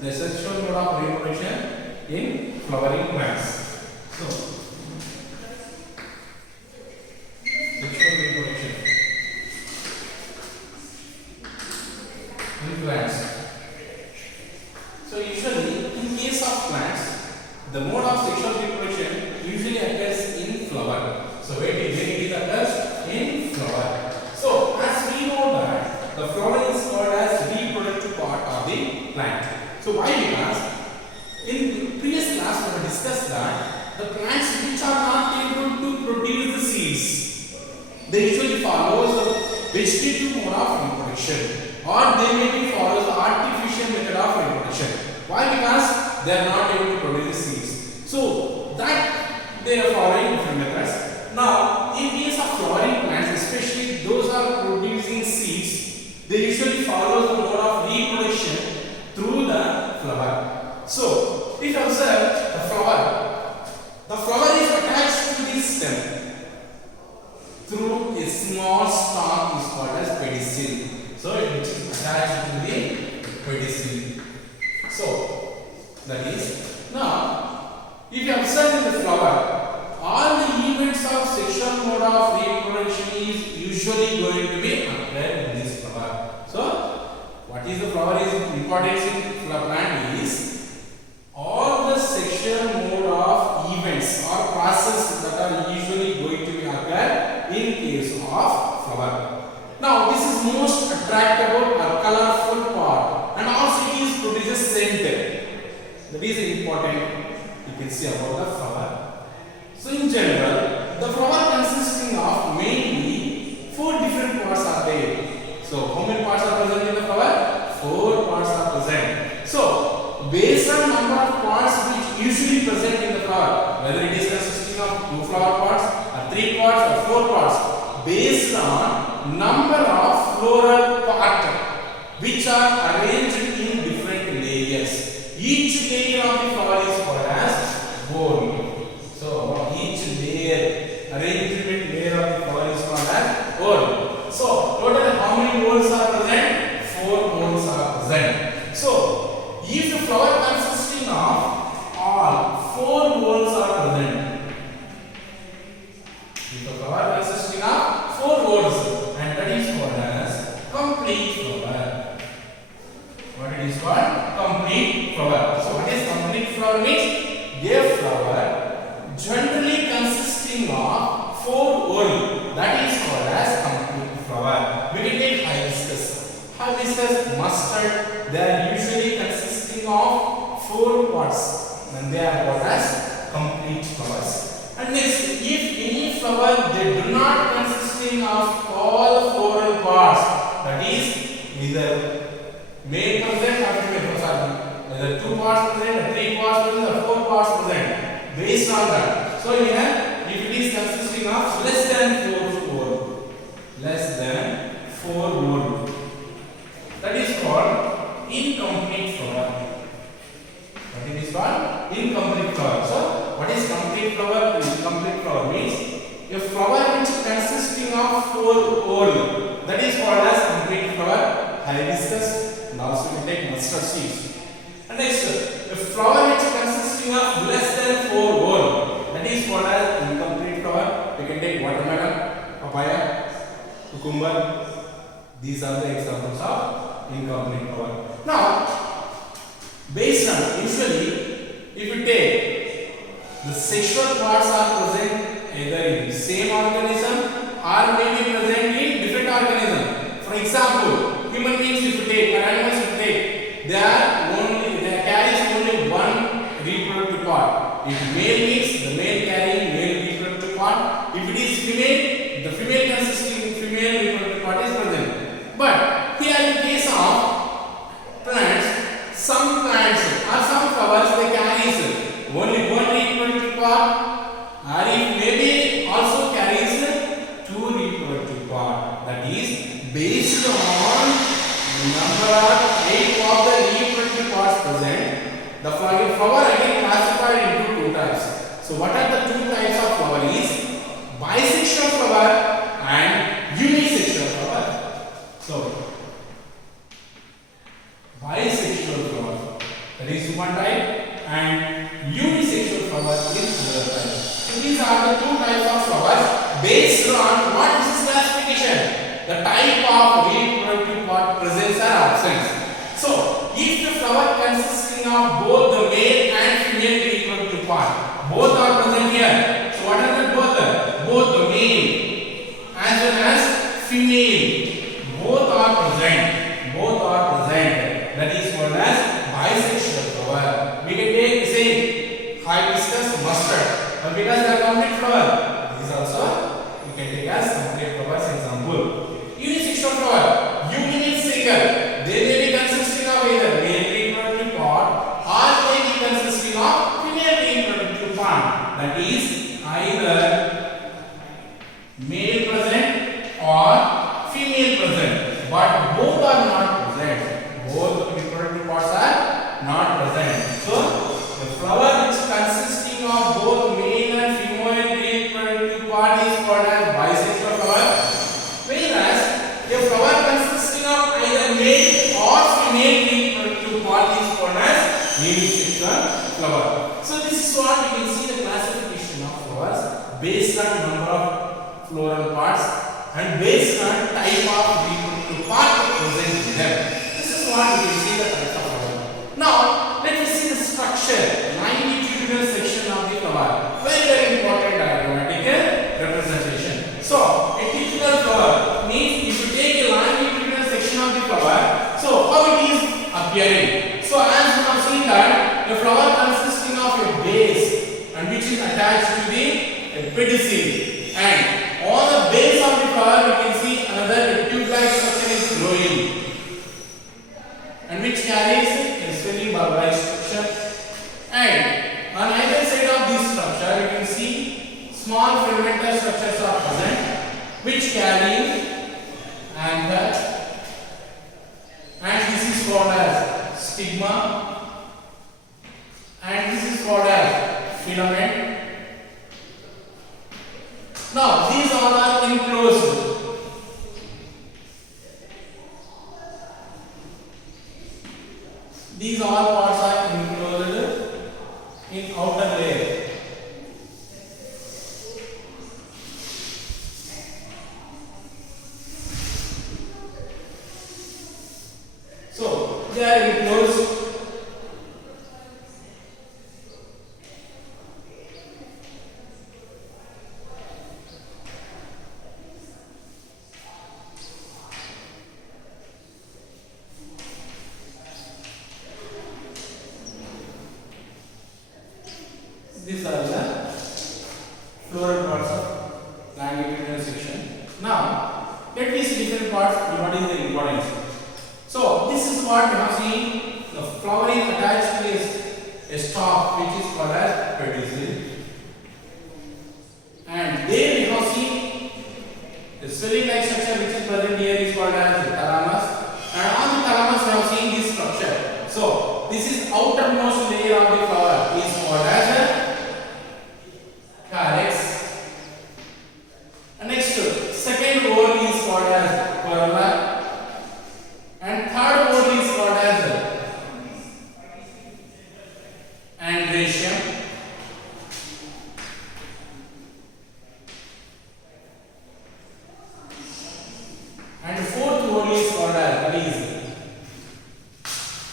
the sexual mode of reproduction in flowering plants. So, sexual reproduction in plants. So, usually in case of plants, the mode of sexual reproduction usually occurs in flower. So, when it occurs in flower. So, as we know that the flower is called as reproductive part of the plant. So, why? Because in previous class we have discussed that the plants which are not able to produce the seeds, they usually follow the vegetative mode of reproduction, or they maybe follow the artificial method of reproduction. Why? Because they are not able to produce the seeds. So that they are following different methods. Now, in case of flowering plants, especially those are producing seeds, they usually follow the mode of reproduction through the flower. So, if you observe the flower is attached to the stem through a small stalk is called as pedicel. So, it is attached to the pedicel. So, that is, now, if you observe in the flower, all the events of sexual mode of reproduction is usually going to be occurred in this flower. So, what is the flower is importance in plant is all the sexual mode of events or processes that are usually going to be occur in case of flower. Now, this is most attractable or colorful part, and also it is produces scent. That is important. You can see about the flower. So, in general, the flower consisting of mainly 4 different parts are there. So, how many parts are present in the flower? 4 parts are present. So, based on number of parts which usually present in the flower, whether it is consisting of 2 flower parts, or 3 parts, or 4 parts, based on number of floral parts which are arranged in different layers. Each layer of the flower is called as whorl. So, each layer, arrangement layer of the flower is called as whorl. So, total how many whorls are present? 4 whorls are present. So, if the flower consisting of all 4 whorls are present, if the flower consisting of 4 whorls, and that is called as complete flower. What it is called? Complete flower. So, what is complete flower means? A flower generally consisting of 4 whorls. That is called as complete flower. We will take hibiscus. Hibiscus, mustard, they are usually consisting of 4 parts, and they are called as complete flowers. And next, if any flower they do not consisting of all floral parts, that is either male present or female present, whether 2 parts present, 3 parts present, or 4 parts present, based on that. So here, if it is consisting of less than 4 whorls, that is called incomplete flower. What it is called? Incomplete flower. So, what is complete flower? Incomplete flower means a flower which consisting of 4 whorls, that is called as complete flower. Hibiscus, and also we take mustard seeds. And next, a flower which consisting of less than 4 whorls, that is called as incomplete flower. We can take watermelon, papaya, cucumber. These are the examples of incomplete flower. Now, based on usually, if you take the sexual parts are present either in the same organism or maybe present in different organism. For example, human beings if you take or animals if you take, they carries only one reproductive part. If male means the male carrying male reproductive part. If it is female, the female consisting female reproductive part is present. But here in case of plants, some plants or some flowers they carries only one reproductive part, or if maybe also carries 2 reproductive part. That is based on number of 8 of the reproductive parts present. The flower again classified into 2 types. So what are the 2 types of flower is bisexual flower and unisexual flower. So bisexual flower. of reproductive part presence or absence. So, if the flower consisting of both the male and female reproductive part, both are present here. So, what are the both? Both the male as well as female, both are present. Both are present. That is called as bisexual flower. We can take the same hibiscus mustard, but because they are complete flower, this is also we can take as complete flowers example. Unisexual flower, uni means single. They may be consisting of either male reproductive part or may be consisting of female reproductive part. That is either male present or female present, but both are not present. Both reproductive parts are not present. So the flower which consisting of both male and female reproductive part is called as bisexual flower, whereas a flower consisting of either male or female reproductive part is called as unisexual flower. So this is what you can see the classification of flowers based on number of floral parts and based on type of reproductive part present in them. This is what you can see the type of flower. Now let us see the structure, longitudinal section of the flower. Very important diagrammatic representation. So a typical flower means if you take a longitudinal section of the flower, so how it is appearing. So as you have seen that the flower consisting of a base and which is attached to the pedicel, and on the base of the flower you can see another tube-like structure is growing and which carries a semi bulb-like structure, and on either side of this structure you can see small filamentous structures are present which carry anthers, and this is called as stigma, and this is called as filament. Now these all are enclosed. These all parts are enclosed in outer layer. So they are enclosed. These are the floral parts of longitudinal section. Now let me see different parts and what is the importance. So this is what we have seen, the flowering attached to a stalk which is called as pedicel, and there we have seen the swelling-like structure which is present here is called as the thalamus, and on the thalamus we have seen this structure. So this is outermost layer of the flower is called as a calyx, and next second whorl is called as corolla, and third whorl is called as androecium, and fourth whorl is called as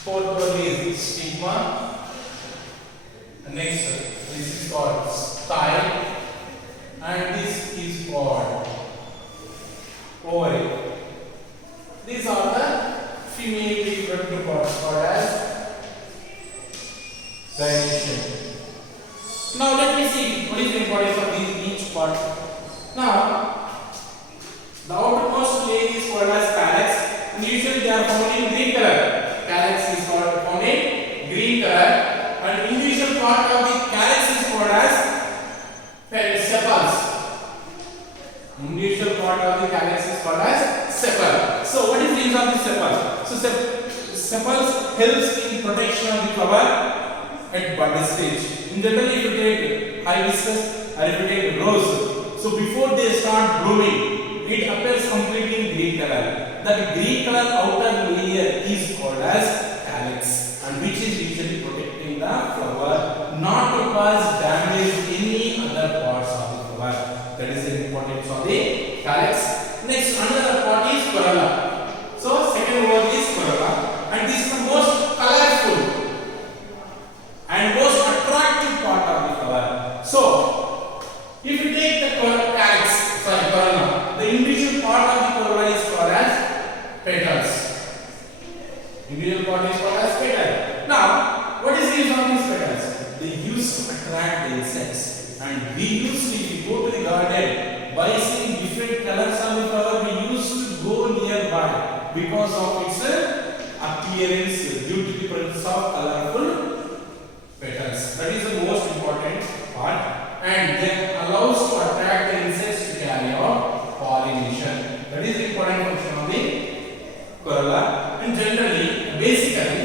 fourth whorl is stigma, and next this is called style, and this is called ovary. These are the female reproductive parts called as dimension. Now let me see what is the importance of each part. Now the outermost layer is called as calyx, and usually they are found in green color. Calyx is found in green color, and individual part of the calyx is called as sepals. Individual part of the calyx is called as sepal. So what is the use of the sepals? So sepals helps in protection of the flower at bud stage. In general, if you take hibiscus or if you take rose, so before they start blooming, it appears completely in green color. That green color outer layer is called as calyx, and which is usually protecting the flower not to cause damage any other parts of the flower. That is the importance of the calyx. Next, another part is corolla. corolla. So second word is corolla, and this is the most colorful and most attractive part of the flower. So if you take the corolla, the individual part of the corolla is called as petals. Individual part is called as petal. Now, what is the use of these petals? They used to attract the insects, and we used to, if you go to the garden, by seeing different colors on the flower, we used to go nearby because of its appearance due to the presence of colorful petals. That is the most important part, and then allows to attract the insects to carry out pollination. That is the important function of the corolla. And generally, basically,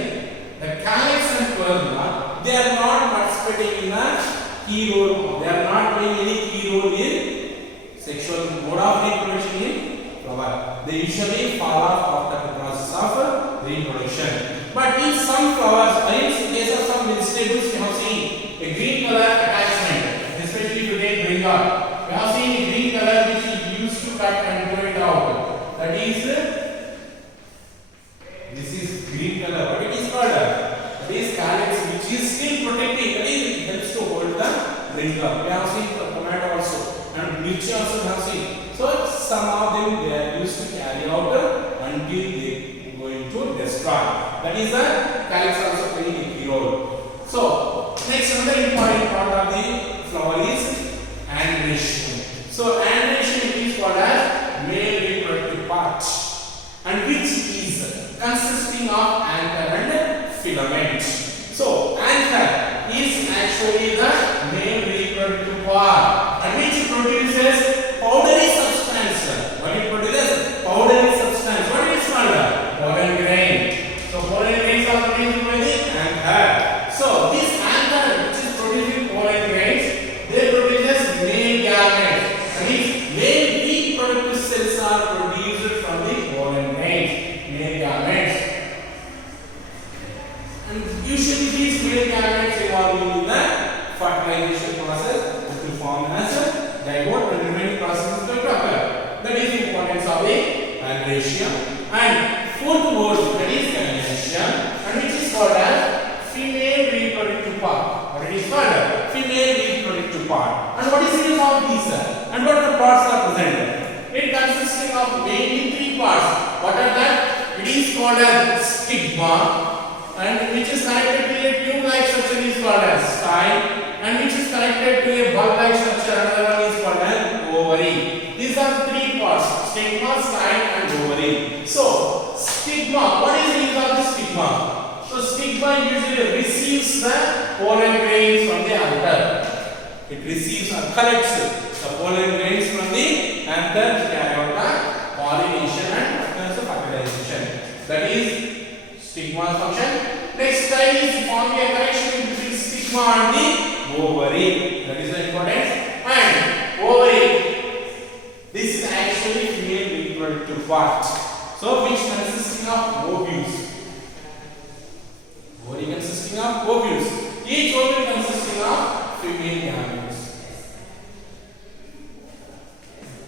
the calyx and corolla, they are not participating in a key role. They are not playing any key role in sexual mode of reproduction in flower. They usually fall off after the process of reproduction. But in some flowers, in case of some vegetables, we have seen a green color attachment, especially if you take brinjal. We have seen a green color which is used to cut and throw it out. That is, this is green color. What it is called? That is calyx, which is still protecting. That is, it helps to hold the brinjal. We have seen the tomato also, and mirchi also we have seen. So some of them they are used to carry out until they going to destroy. That is the calyx also playing a key role. So next, another important part of the flower is androecium. So androecium is called as male reproductive part, and which is consisting of anther and filament. So anther is actually the male reproductive part, and which produces powdery substance. What it produces? Powdery substance. What it is called? Pollen grain. So pollen grains are produced by the anther. So this anther which is producing pollen grains, they produce male gametes. That is, male reproductive cells are produced from the pollen grains, male gametes. And usually these male gametes involved in the fertilization process, which will form as a zygote, and remaining process will occur. That is the importance of the androecium. And fourth word, that is gynoecium, and which is called as female reproductive part. What it is called? Female reproductive part. And what is the use of these? And what are the parts are present? It consisting of mainly three parts. What are that? It is called as stigma, and which is connected to a tube-like structure is called as style, and which is connected to a bulb-like structure, another one is called as ovary. These are three parts: stigma, style, and ovary. So stigma, what is the use of the stigma? So stigma usually receives the pollen grains from the anther. It receives or collects the pollen grains from the anther to carry out the pollination and also fertilization. That is stigma function. Next style is forming a connection between stigma and the ovary. That is the importance. And ovary, this is actually female reproductive part. So which consisting of ovules. Ovary consisting of ovules. Each ovule consisting of female gametes.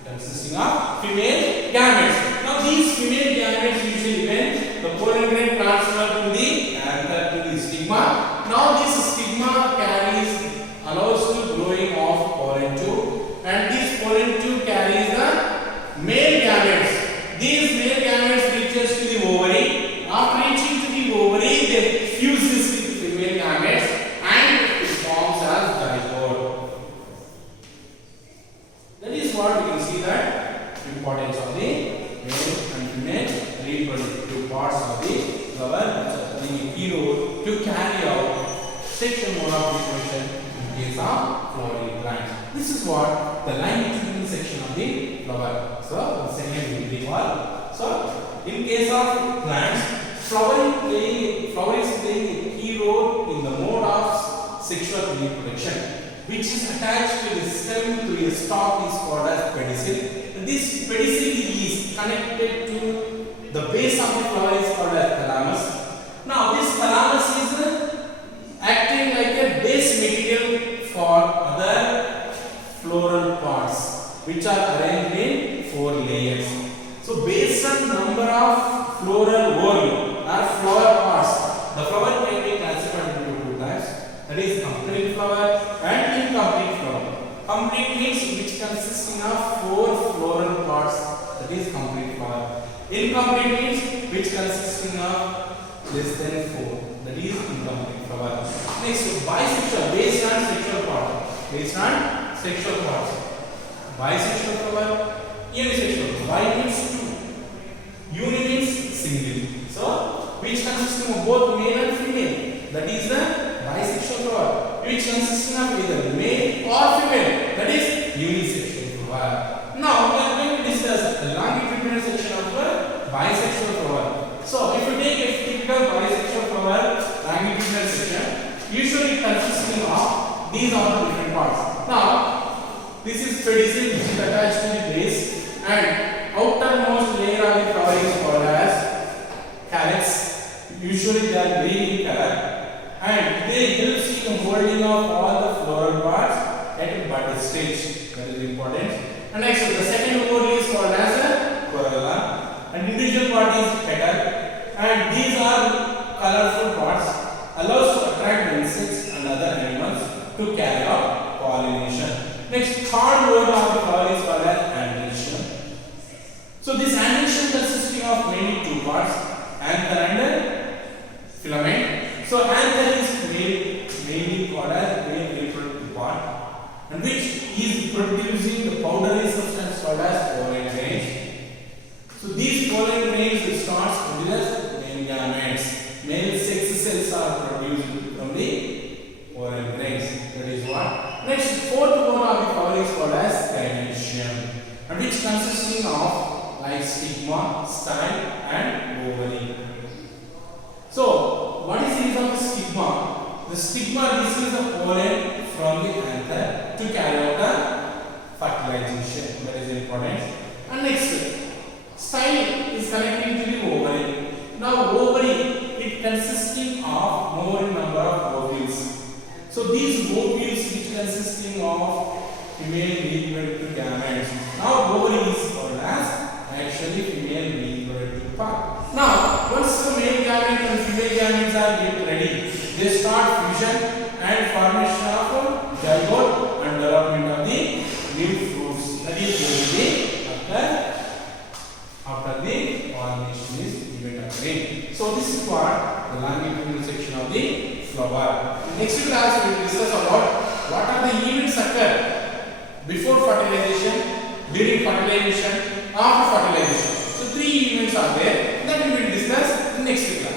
Consisting of female gametes. Now these female gametes usually when the pollen grain transfer to the anther to the stigma. Now this stigma allows to growing of pollen tube, and this pollen tube carries the male gametes. These male gametes reaches to the ovary. After reaching to the ovary, they fuses with female gametes and it forms as zygote. That is what we can see that importance of the male and female reproductive parts of the flower, which are playing a key role to carry out sexual mode of reproduction in case of flowering plants. This is what the line between section of the flower. So the second will be what? So in case of plants, flowering is playing a key role in the mode of sexual reproduction, which is attached to the stem to a stalk is called as pedicel. This pedicel is connected to the base of the flower is called as thalamus. Now this thalamus is acting like a base material for other floral parts, which are arranged in 4 layers. So based on number floral whorl or flower parts. The flower can be classified into two types. That is complete flower and incomplete flower. Complete means which consisting of 4 floral parts. That is complete flower. Incomplete means which consisting of less than 4. That is incomplete flower. Next, bisexual, based on sexual part. Based on sexual parts. Bisexual flower, unisexual. Bi means 2. Uni means single. So, which consisting of both male and female. That is the bisexual flower. Which consisting of either male or female. That is unisexual flower. Now, we are going to discuss the longitudinal section of the bisexual flower. So, if you take a typical bisexual flower longitudinal section, usually consisting of these are the different parts. Now, this is pedicel which is attached to the base, and outermost layer of the flower is called as calyx. Usually they are green in color, and they help in holding of all the floral parts at bud stage. That is important. And next, the second whorl is called as a corolla, and individual part is petal, and these are colorful parts, allows to attract insects and other animals to carry out pollination. Next, third whorl of the flower is called as androecium. So this androecium consisting of mainly two parts, anther and filament. So anther is mainly called as male reproductive part, and which is producing the powdery substance called as pollen grains. So these pollen grains starts produce male gametes. Male sex cells are produced from the pollen grains. That is what. Next, fourth whorl of the flower is called as gynoecium, and which consisting of like stigma, style, and ovary. So, what is the reason of the stigma? The stigma receives the pollen from the anther to carry out the fertilization. That is important. And next, style is connecting to the ovary. Now, ovary, it consisting of more number of ovules. So these ovules which consisting of female reproductive gametes. Now ovary is called as actually female reproductive part. Now once the male gamete and female gametes are get ready, they start fusion and formation of zygote and development of the new fruits. That is going to be after the pollination is event occurring. So this is what the longitudinal section of the flower. Next class we will discuss about what are the events occur before fertilization, during fertilization, after fertilization. So 3 events are there that we will discuss in next class.